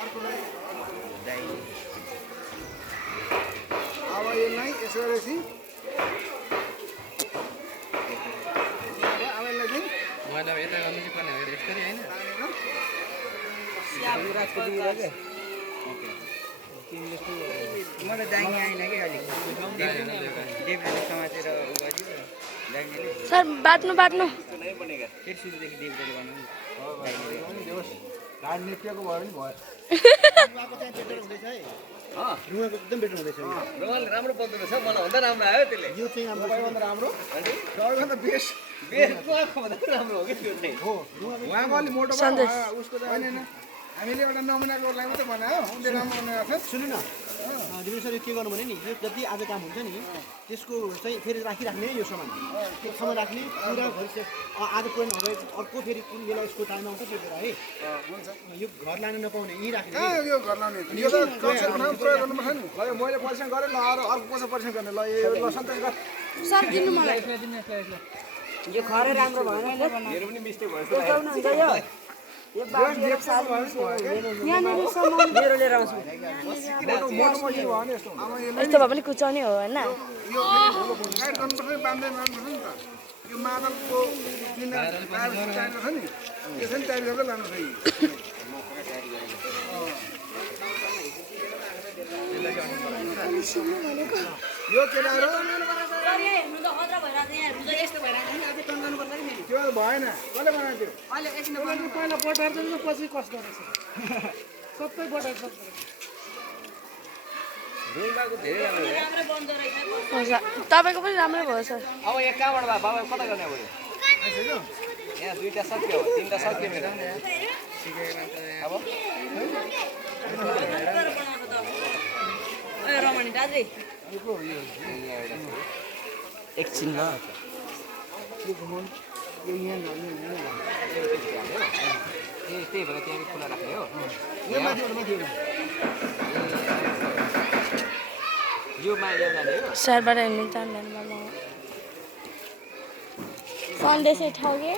अब यसलाई यसो गरेपछि अब यसलाई चाहिँ मतलब यता गर्नु चाहिँ पर्ने हो यसरी हैन मलाई दाइने आएन कि अलिक देब्रेले समातेर उ गर्यो दाइनेले सर बाट्नु के सुरुदेखि देब्रेले गर्नु राजनीतिको भयो नि भयो रुवाको एकदम बेटर हुँदैछ रोल राम्रो बन्द रहेछ मलाई भन्दा राम्रो आयो त्यसले यो चाहिँ हाम्रो सबैभन्दा राम्रो सबैभन्दा बेस्ट बेसको भन्दा राम्रो हो कि त्यो चाहिँ हो उहाँको अलिक मोटो भयो उसको त होइन हामीले एउटा नमुनाको लागि मात्रै बनायो उनले राम्रो बनाएको छ सुन्नु न दिपेश सर के गर्नु भने नि यो जति आज काम हुन्छ नि त्यसको चाहिँ फेरि राखिराख्ने यो सामान एक ठाउँमा राख्ने पुरा घर आज पुरानो भए अर्को फेरि कुन बेला यसको टाइम आउँछ त्यो बेला है यो घर लान नपाउने यहीँ राख्ने यो घर लाउने यो त कक्षाको ठाउँ प्रयोग गर्नुपर्छ नि भयो मैले परिश्रम गरेँ ल अर्को कसो परिश्रम गर्ने ल यो ल सन्तोष गर सर दिनु मलाई यो खरै राम्रो भएन मेरो पनि मिस्टेक भयो यहाँनिर सामान मेरो लिएर आउँछु यस्तो भए पनि कुचाउने हो होइन यो गाइड गर्नुपर्छ बाँध्दै लानुपर्छ नि त यो मादलको जुन टायर छ नि त्यो चाहिँ तयारी गर्दै लानु छ यो केटाहरू त्यो भएन कसले बनाएको थियो पहिला बटार चाहिँ पछि कस्तो रहेछ सबै बटार रुमबाको धेरै राम्रो तपाईँको पनि राम्रै भयो सर अब यहाँ कहाँबाट भयो बाबा कता गर्ने अब यहाँ दुईटा सक्यो तीनटा सक्यो मेरो अब रमणी दाजु एकछिनमा त्यही भएर त्यहाँ खुला राख्ने हो यो माइल जाने हो सरबाट हिँड्नु जान्दैन म सन्देशै ठगे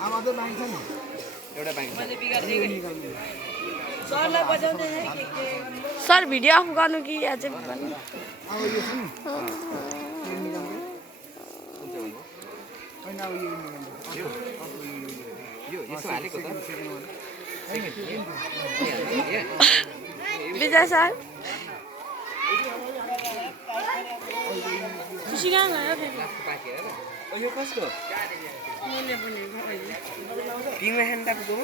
आमाले माग्छ नि एउटा ब्याङ्क सर भिडियो अफ गर्नु कि अझै भन्नु अब यो छ नि होइन अब यो यसो हालेको त विजय सर खुसी कहाँ गयो यो कस्तो तिम्रो ह्यान्ड टाको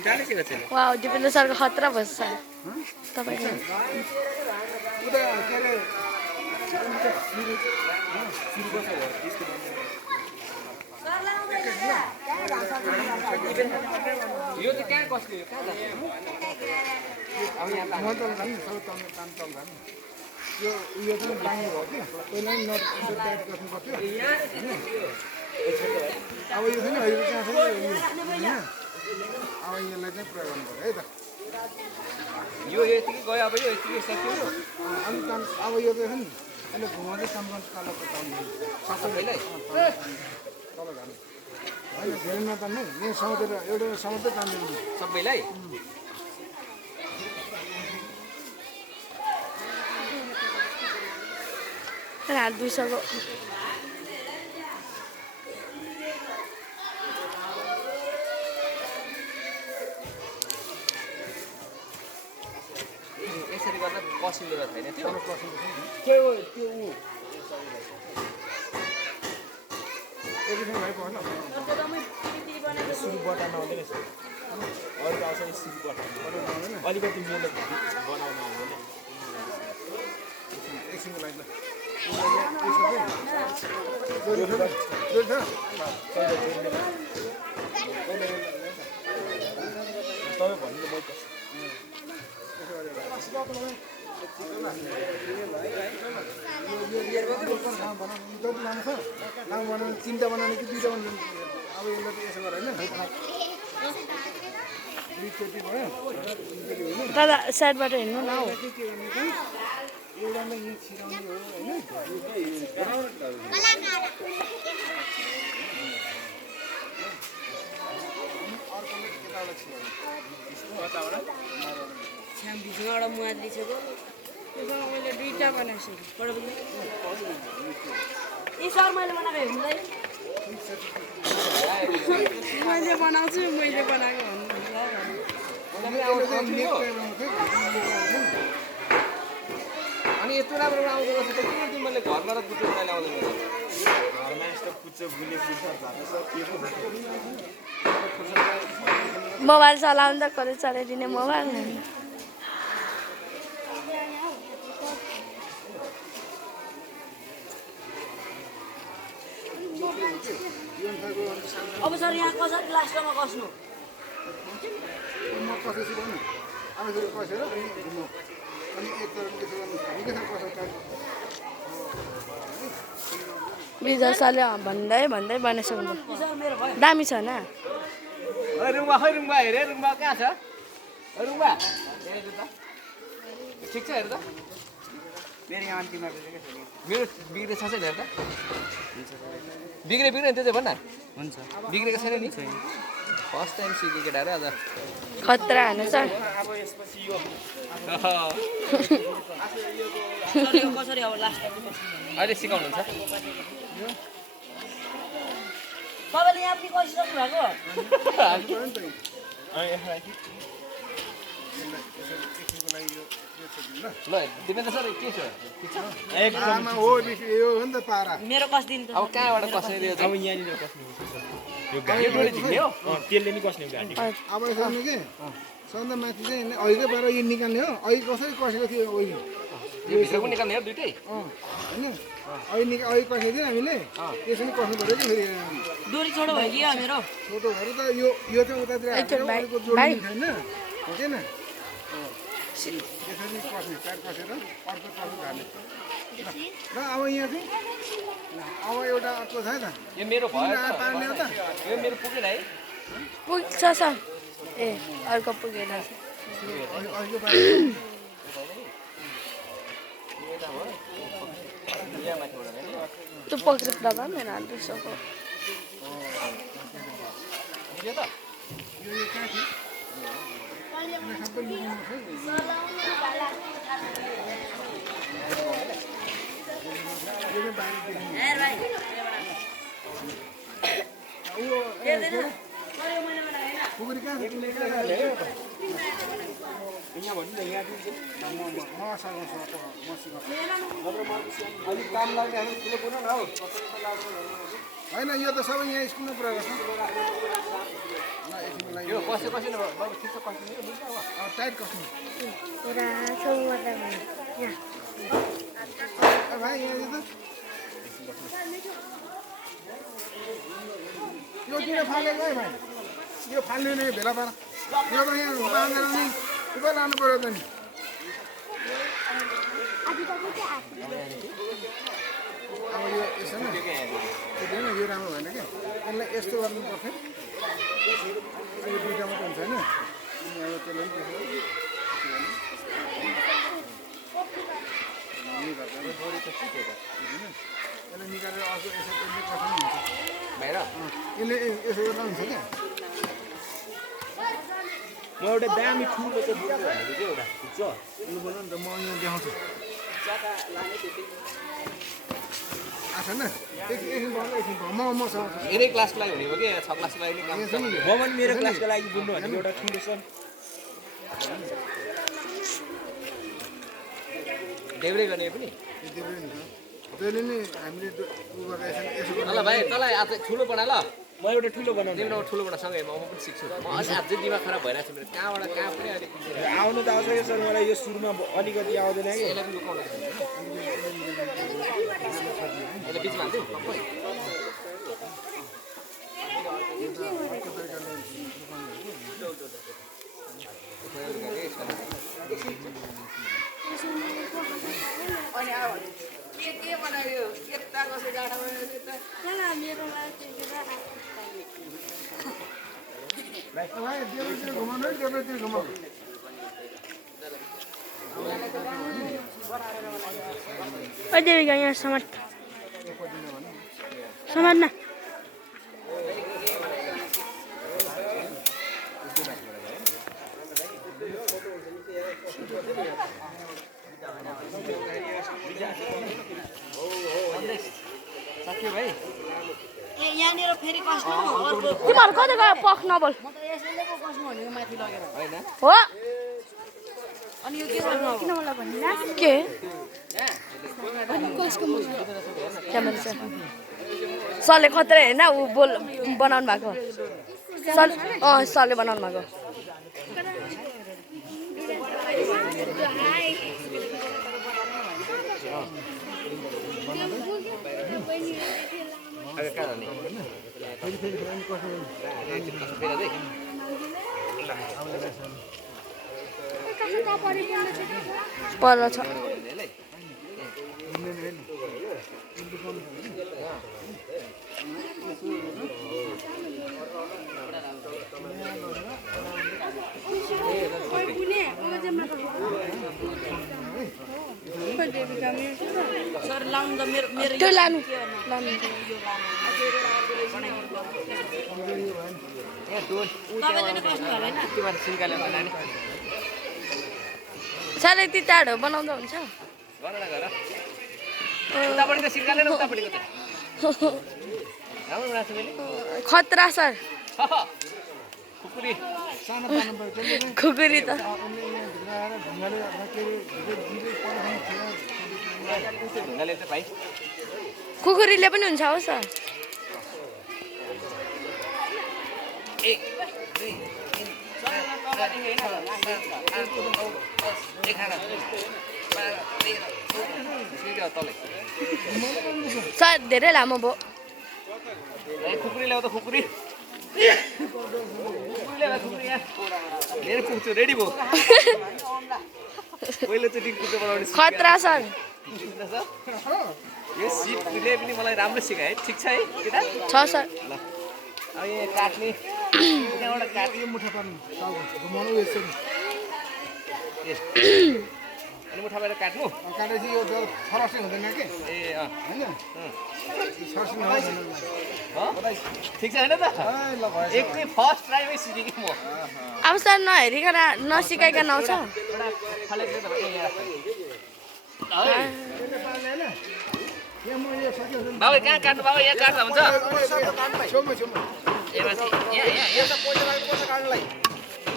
डालेको छैन वा दिपेन्द्र सरको खतरा बस्छ तपाईँको उता के अरे यो चाहिँ कहाँ कसको यो कहाँ जान्छ अब यहाँ म त नि सबै काम चल्दा नि यो उयो पनि बाङ्गे भयो कि पहिला नि नट टाइट गर्नु पर्थ्यो अब यो छैन अहिले कहाँ छ होइन अब यसलाई चाहिँ प्रयोग गर्नु पऱ्यो है त यो यतिकै गयो अब यो यतिकै सक्यो अलिक काम अब यो चाहिँ छ नि अहिले घुमाउँदै काम गर्नु कालोको काम सबैलाई तल घाल्नु होइन धेरै नतान्नु यहाँ समातेर एउटा समातेर तान्दिनु सबैलाई हात दुइसक्यो यसरी गर्दा कसिलो त छैन त्यो सुरु बटा नहुँदैन रहेछ अरू त आउँछ सुरु बटा अलिकति मेलो बनाउनु हुँदैन एकछिनको लागि तपाईँ भन्नु म बनाउनु तिनवटा बनाउने कि दुईवटा बनाउनु अब यसलाई त यसो गर होइन दुईचोटि भयो दादा साइडबाट हिँड्नु न हौ एउटामा यी छिराउने हो होइन अर्कोले यताबाट छिराउने छ्याम्पीसँग एउटा मुहाली छ गो त्यसमा मैले दुईटा बनाइसकेँ यी सर मैले बनाएको हेर्नुलाई मैले बनाउँछु मैले बनाएको अनि यत्रो राम्रो आउँदो रहेछ त किन तिमीले घरमा र कुचो बनाएर आउँदैन घरमा यस्तो कुच्चो गुले पुर्छ मोबाइल चलाउँदा कसले चलाइदिने मोबाइल अब सर यहाँ कसरी लास्टमा कस्नु म कसैछु भन्नु अब फेरि कसेर अनि घुम्नु अनि एक तरफ त्यसो गर्नु निकै कसै विजयले भन्दै भन्दै बनाइसक्नु दामी छ न रुङबा खै रुङबा हेरे रुङबा कहाँ छ रुङबा ठिक छ हेर त मेरो यहाँ अन्तिममा मेरो बिग्रेको छ छैन हेर त बिग्रे त्यो चाहिँ भन्न हुन्छ बिग्रेको छैन नि फर्स्ट टाइम सिकेँ केटाहरू आज खतरा होइन सर कसरी अब लास्ट अहिले सिकाउनुहुन्छ तपाईँले यहाँ पनि कसिसक्नु भएको ल दिपेन्द्र सर के छ ठिक छ आमा हो यो हो नि त पारा मेरो कस्दिनु त अब कहाँबाट कसरी दियो अब यहाँनिर कस्ने यो डोरी झिक्ने हो त्यसले नि कस्ने गाडी अब यसो गर्नु के सन्दा माथि चाहिँ अहिलेकै पारा यो निकाल्ने हो अहिले कसरी कसेको थियो अहिले यो भित्रको निकाल्ने हो दुइटै होइन अहिले अहिले कसेको थियो हामीले त्यसरी कस्नु पऱ्यो कि फेरि डोरी छोडो भयो कि मेरो छोटो भएर त यो चाहिँ उतातिर हालेर अरूको जोड्ने छैन हुँदैन त्यसरी कस्ने चार कसेर अर्को कस्नु हाल्ने र अब यहाँ चाहिँ अब एउटा अर्को छ त यो मेरो भयो पार्ने हो त यो मेरो पुगेन है पुग्छ सर ए अर्को पुगेन अहिले पार्ने त्यो पक्रिँदा भयो मेरो हात दुसोको यो कहाँ थियो सबै पुगरी कहाँ अलिक काम लाग्ने हामी ठुलो कुरो न हौ होइन यो त सबै यहाँ स्कुलमा पुरा गर्छ यो कसे कसिनु बाबु ठिक छ कसिनु यो बुझ्नु अब टाइट कस्नु यहाँ भाइ यहाँ यो किन फालेको है भाइ यो फाल्ने नै भेला पार यो त यहाँ बाँधेर नि उता लानु पऱ्यो त नि अब यो यसो न पुगेन यो राम्रो भएन क्या यसलाई यस्तो गर्नु पर्थ्यो यो दुइटा मात्रै हुन्छ होइन अनि अब त्यसलाई पनि यसलाई निकालेर अर्को यसो यसले कस्तो हुन्छ बाहिर यसले यसो गर्दा हुन्छ क्या म एउटा दामी ठुलो चाहिँ बोक्नु भनेको चाहिँ एउटा ठिक छ यो बोल्नु नि त म यहाँ देखाउँछु आएको छैन एकछिन भयो एकछिन भयो म सँग धेरै क्लासको लागि हुने हो कि 6 क्लासको लागि नि काम यहाँ छ नि म पनि मेरो क्लासको लागि बुझ्नु भनेको एउटा ठुलो छ देब्रे गर्ने पनि जहिले नै हामीले उ गरेर यसो ल भाइ तँलाई आज ठुलो बना ल म एउटा ठुलो बनाउनु तिम्रो ठुलो बना सँगै म पनि सिक्छु म अझै अझै दिमाग खराब भइरहेको छ मेरो कहाँबाट कहाँ पनि अलिक आउनु त आउँछ कि सर मलाई यो सुरुमा अलिकति आउँदैन कि यसलाई पनि लुकाउनु यसले बिचमा हाल्थ्यौ सबै के बनायो यता कसै डाँडा बनायो यता भाइ देब्रेतिर घुमाउनु है देब्रेतिर घुमाउनु अझै यहाँ समाज समाजमा सक्यो भाइ यहाँनिर फेरि कस्तो अर्को तिमीहरू कतै गयो पख नबोल म त यसैले पो कस्नु भनेको माथि लगेर होइन हो अनि यो के गर्नु अब किन मलाई भन्दिनँ के क्यामेरा छ सरले खत्रै होइन ऊ बोल बनाउनु भएको सर सरले बनाउनु भएको अगाडि कहाँ जाने पर छ सर लाउनु त मेरो मेरो त्यो लानु लानु यहाँ डोल तपाईँले कस्नु होला हैन त्यो माथि सिन्काले लाने साह्रै यति टाढो बनाउँदा हुन्छ गर न गर उतापट्टि त सिन्काले न उतापट्टिको त राम्रो बनाएको छ मैले खतरा सर खुकुरी सानो पार्नु पर्छ त्यसले खुकुरी त भित्र आएर ढुङ्गाले के अरे दिँदै पर्दैन ढुङ्गाले त भाइ खुकुरीले पनि हुन्छ हो सर 1 2 सर धेरै लामो भयो खुकुरी ल्याउ त खुकुरी मेरो पुग्छु रेडी भयो पहिलोचोटि कुचो बनाउने खतरा सर यो सिपले पनि मलाई राम्रो सिकायो है ठिक छ है केटा छ सर ल अब यहाँ काट्ने त्यहाँबाट काट यो मुठा पार्नु घुमाउनु यसरी अनि मुठा बाहिर काट्नु काटेपछि यो डर फरस्टै हुँदैन के ए होइन सर्सिङ ठिक छ होइन त ल भयो एकै फर्स्ट ट्राईमै सिकेँ कि म अब सर नहेरिकन नसिकाइकन आउँछ एउटा फलेको त बाबु कहाँ काट्नु बाबु यहाँ काट्दा हुन्छ छेउमा छेउमा ए माथि यहाँ यहाँ यहाँ पैसा लाग्यो पैसा काट्नलाई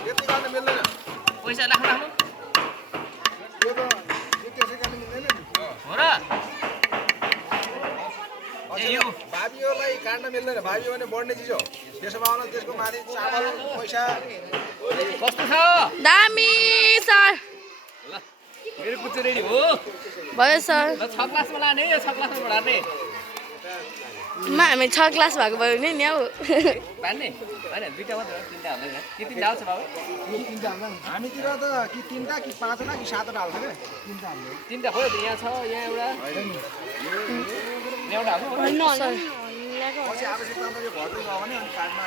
यति काट्न मिल्दैन पैसा राख्नु राख्नु यो त यो त्यसै काट्न मिल्दैन नि हो र ए यो भाबीहरूलाई काट्न मिल्दैन भाबी भने बढ्ने चिज हो त्यसो भए त्यसको माथि चामल पैसा कस्तो छ दामी सर ल मेरो कुचो रेडी हो भयो सर ल 6 क्लासमा लाने यो 6 क्लासमा बढार्ने हामी 6 क्लास भएको भयो नि नि हौ बान्ने होइन दुईटा मात्र हो तिनटा हाल्दैन कि तिनटा हाल्छ बाबु यो तिनवटा हाल्दा हामीतिर त कि तिनवटा कि पाँचवटा कि सातवटा हाल्छ क्या तिनवटा हाल्छ तिनटा भयो त यहाँ छ यहाँ एउटा यहाँ एउटा हाल्नु होइन सर पछि आवश्यकता यो घट्दै गयो भने अनि काट्न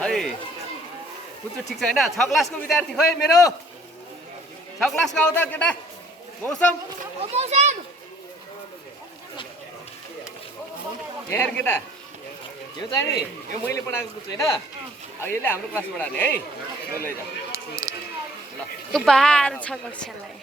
है कुचो ठिक छ होइन 6 क्लासको विद्यार्थी खोइ मेरो 6 क्लासको आउ त केटा मौसम हेर केटा यो चाहिँ नि यो मैले पढाएको कुचो होइन अब यसले हाम्रो क्लास पढाउने है ल लैजाऊ ल उपहार 6 कक्षालाई